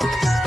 नमस्कार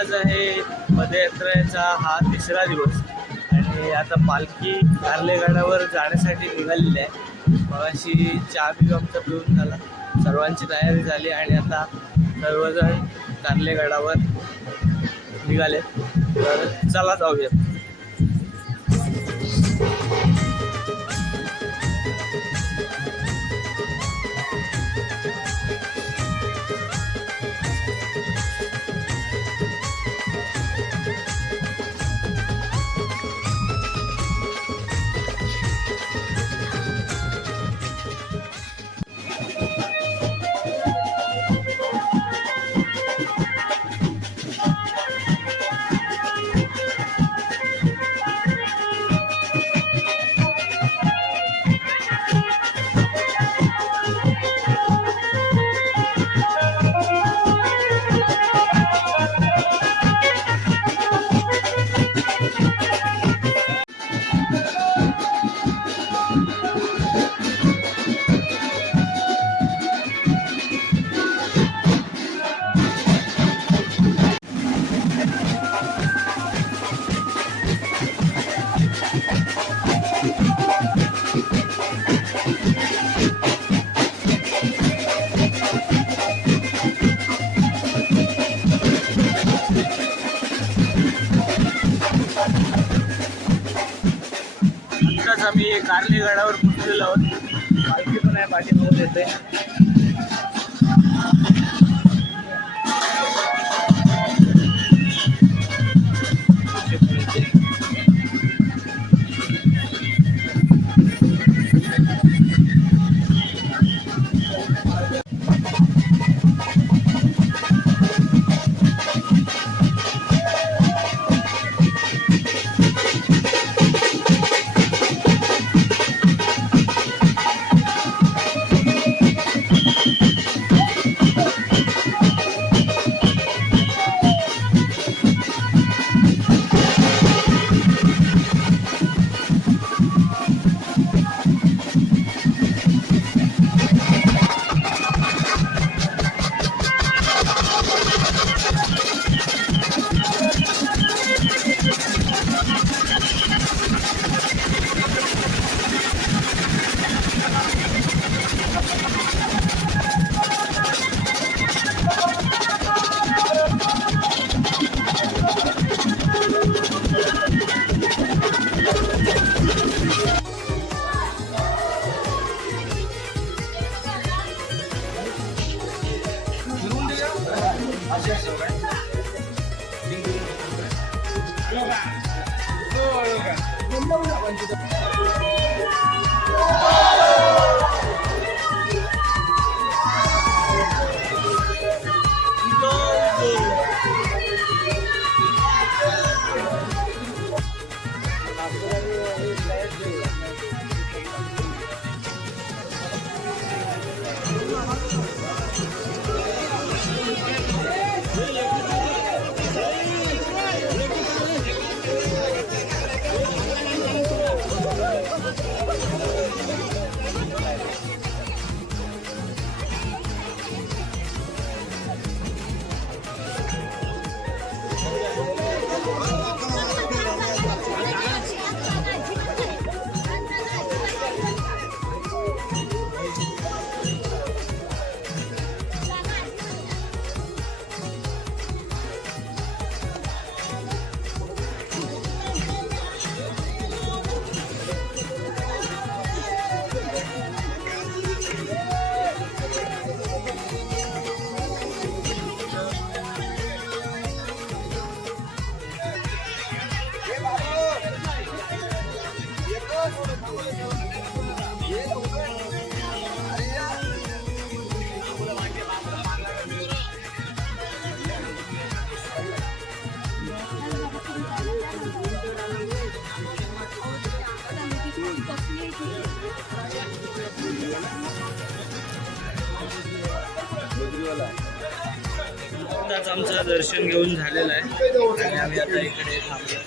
आज आहे पदयात्रेचा हा तिसरा दिवस. आणि आता पालखी कार्लेगडावर जाण्यासाठी निघालेली आहे. मगाशी चहा बी आमचा पिऊन झाला. सर्वांची तयारी झाली आणि आता सर्वजण कार्लेगडावर निघाले तर चला जाऊया आत्ताच आम्ही कार्लेगडावर पोहोचलेलो आहोत. पालखी पण आहे पाठीमागून येते आत्ताच आमचं दर्शन घेऊन झालेलं आहे. आणि आम्ही आता इकडे थांबलो.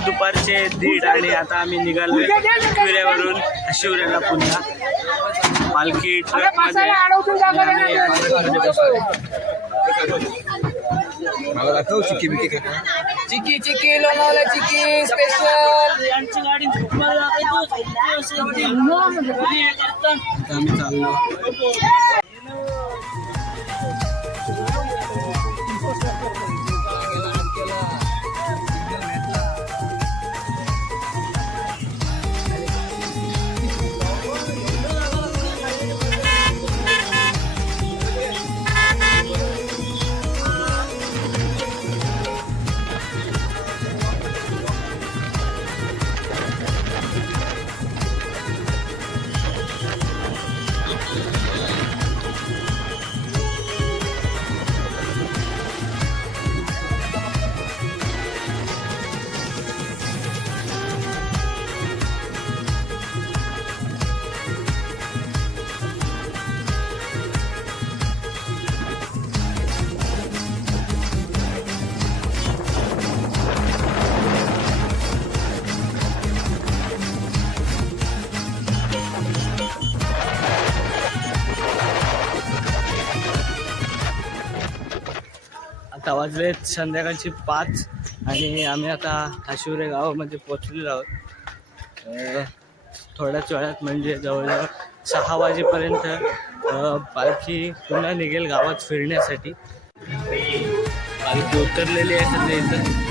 दीड आणि आता आम्ही निघालो शिवऱ्यावरून शिवऱ्याला पुन्हा पालखी ट्रकमध्ये आणि ट्रकमध्ये बसलो. मला दाखव चिक्की बिक्की चिकी चिकी लोणावला चिकी स्पेशल आता आम्ही चाललो वाजलेत संध्याकाळची पाच आणि आम्ही आता काशिवरे गावामध्ये पोचलेलो आहोत. थोड्याच वेळात म्हणजे जवळजवळ सहा वाजेपर्यंत पालखी पुन्हा निघेल गावात फिरण्यासाठी. पालखी उतरलेली आहे सध्या इथं.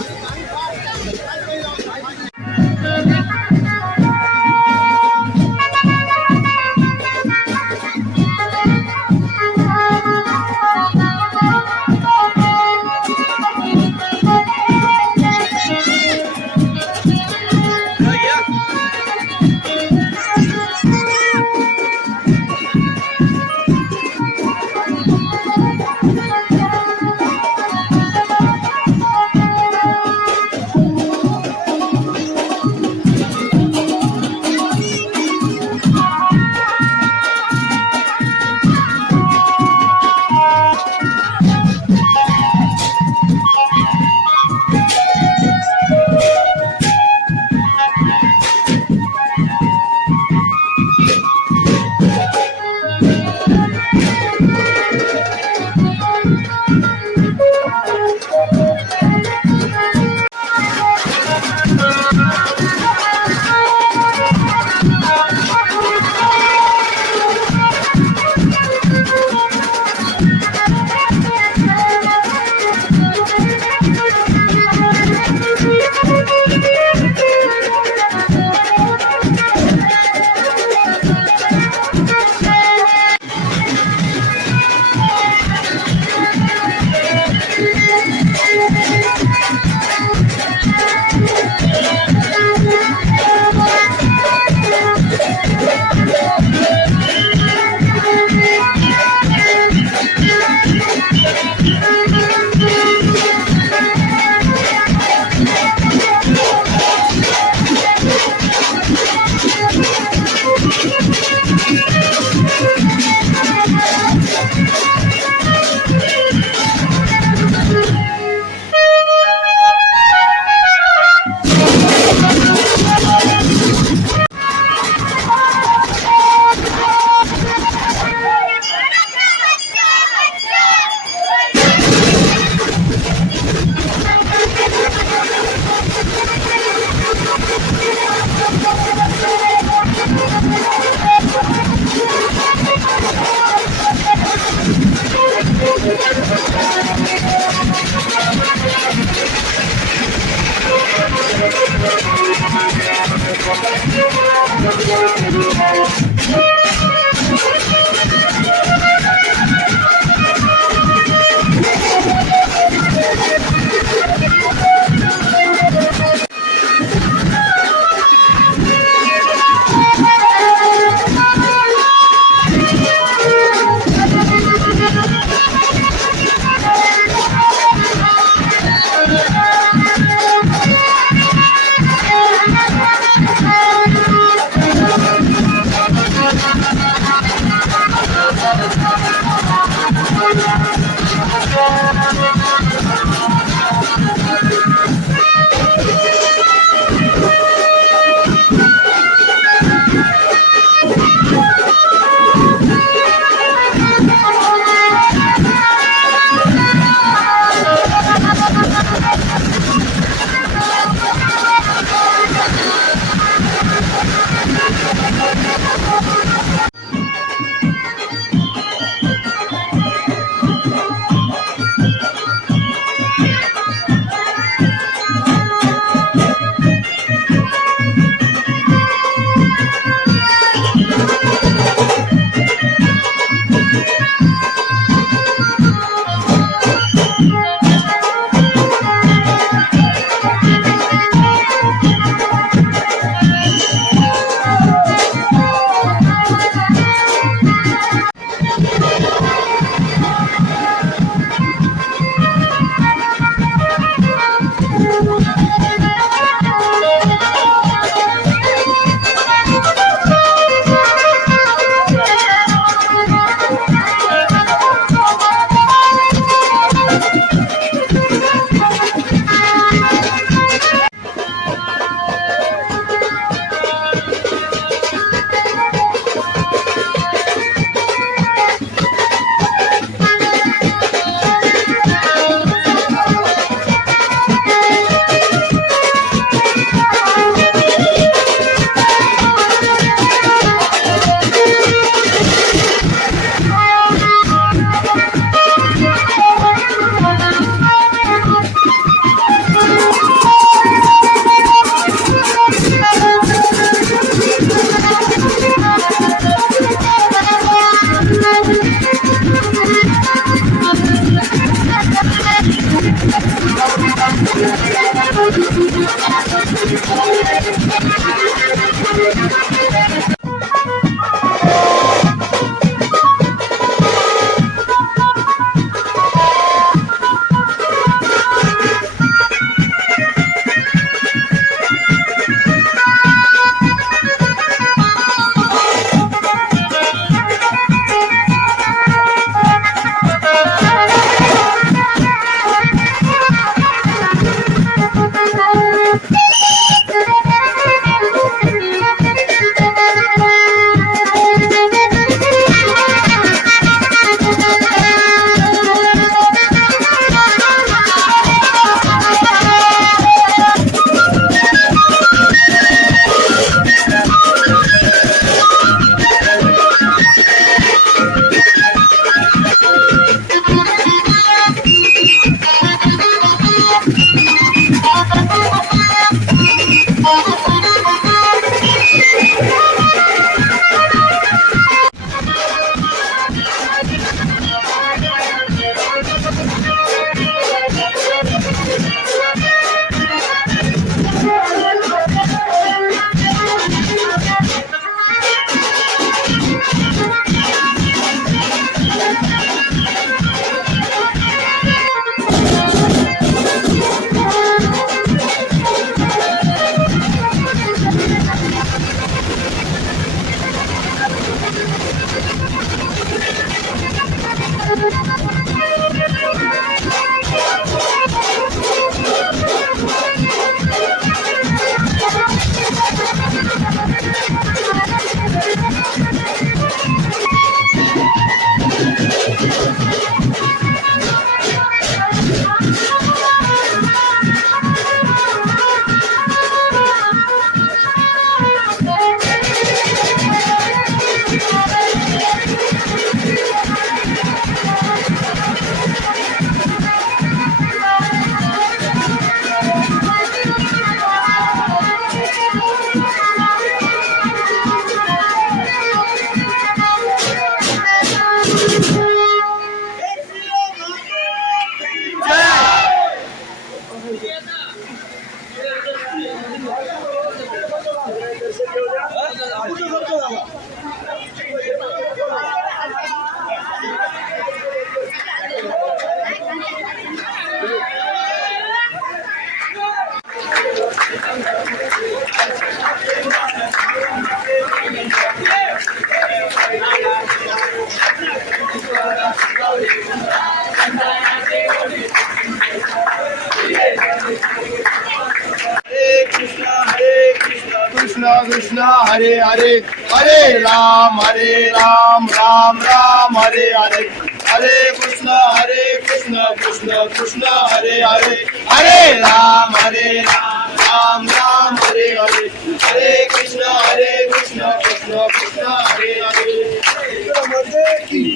हरे राम हरे राम राम राम हरे हरे। हरे कृष्ण हरे कृष्ण कृष्ण कृष्ण हरे हरे। हरे राम हरे राम राम राम हरे हरे। हरे कृष्ण हरे कृष्ण कृष्ण कृष्ण हरे हरे।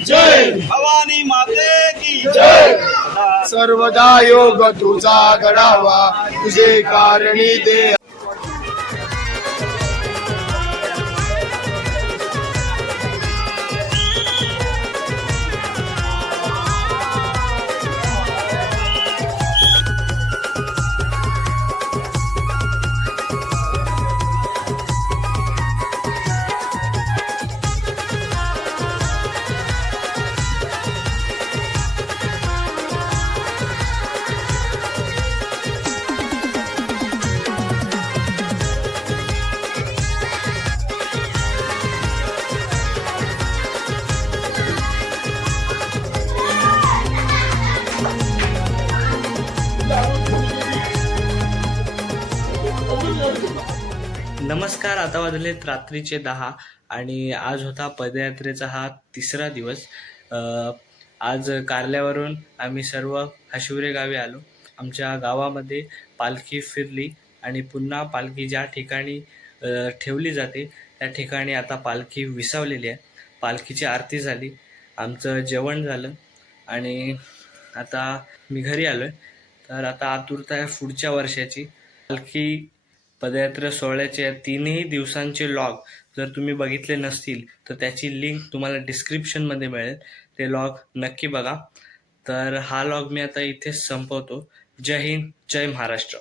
जय। भवानी माते की जय। सर्वदा योग तुझा घडावा तुझे कारणी दे नमस्कार आता वाजलेत रात्रीचे दहा आणि आज होता पदयात्रेचा हा तिसरा दिवस. आज कारल्यावरून आम्ही सर्व हशिवरे गावी आलो. आमच्या गावामध्ये पालखी फिरली आणि पुन्हा पालखी ज्या ठिकाणी ठेवली जाते त्या ठिकाणी आता पालखी विसावलेली आहे. पालखीची आरती झाली आमचं जेवण झालं आणि आता मी घरी आलो आहे तर आता आतुरता आहे पुढच्या वर्षाची. पालखी पदयात्रा सोहळ्याच्या तीनही दिवसांचे लॉग जर तुम्ही बघितले नसतील तर त्याची लिंक तुम्हाला डिस्क्रिप्शनमध्ये मिळेल. ते लॉग नक्की बघा. तर हा लॉग मी आता इथेच संपवतो. जय हिंद जय महाराष्ट्र.